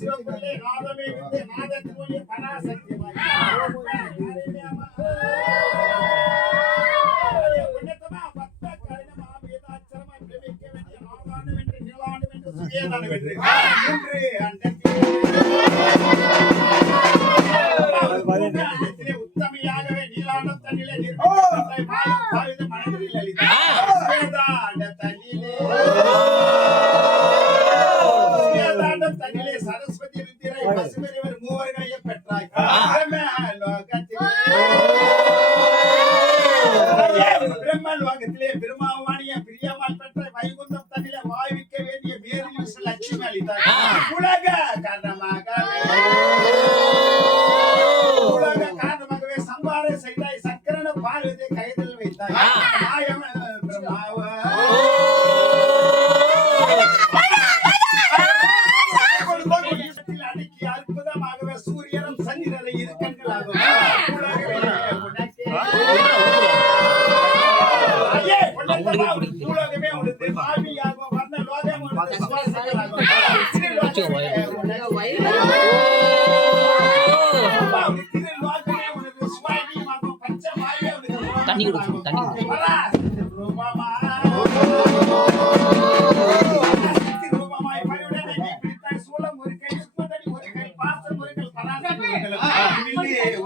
சிவப்பிள்ளை நாதமே with நாதத்துடைய Parasakthi உத்தமையாகவே நீலாண்ட தண்ணிலே மனதில் தண்ணிலே சரஸ்வதி ருத்திரை பசுமறிவர் மூவர்களையே பெற்றாய். பிரம்மலோகத்திலே பிரம்மாவாணிய பிரியமால் பெற்ற வைகுந்தம் தண்ணிலே வாய்விக்க வேண்டிய மேலும் லட்சுமி அளித்தாய். உலக காரணமாகவே சம்பாரம் செய்தாய். சக்கரன பார்வதி கைதில் வைத்தாய். அடக்கி அற்புதமாகவே சூரியனும் சந்திரனை இரு கண்களாகும். உலகமே உனது மாமியாகும். வர்ண லோகம் உனது சுவாசங்களாகும். தண்ணி கொடுக்கும் தண்ணி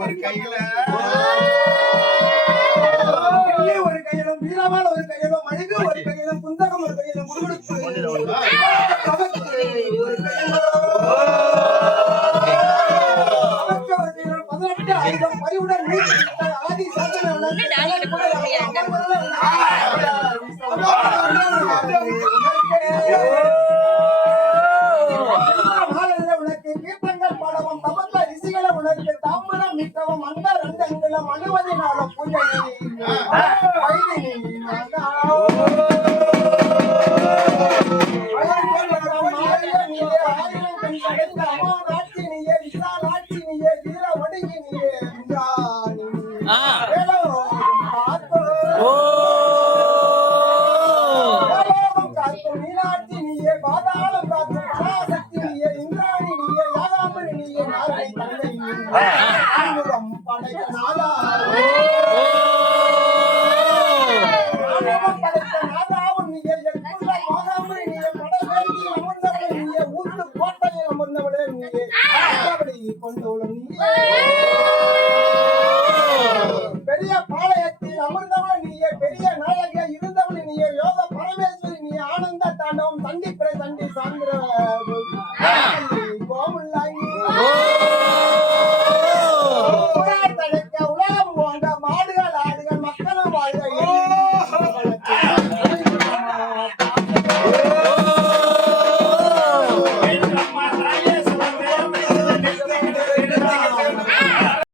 ஒரு கையில ஒரு கையிலும் வீரமான ஒரு கையிலும் மணிக்கு ஒரு கையிலும் புந்தகம் ஒரு கையிலும் முழுவதும் ஒரு கையிலும் 18 ஆயுதம் பரிவுடன் ஆதி சாதனை உனக்கு கீர்த்தங்கள் பாடவும் தமத்த ரிஷிகளை உனக்கு தாமரம் மீட்டவும் அந்த ரந்தங்களும் அணுவதினால பூஜை அமானாட்சினியே விசாலாட்சினியே வீர ஒடுங்கினியே நீலாட்சினியே பாதாளம் காத்து பராசக்தினியே இந்திராணினியே யாகாம்பரினியே நாரணை தந்தை படைத்த நாதா படைத்த நாதாவும் நீயே எங்குள்ள மோகாம்பரினியே படவேண்டி அமர்ந்தவளே நீயே ஊத்து கோட்டையில் அமர்ந்தவளே நீயே கொண்டவளும் நீயே பெரிய பாளையத்தில் அமர்ந்தவள் நீயே பெரிய நாயகியா இருந்தவள் நீயே யோக பரமேஸ்வரி நீ ஆனந்த தாண்டவம் தண்டி பிறை தண்டி சாந்திர கோமுல்லாங்கி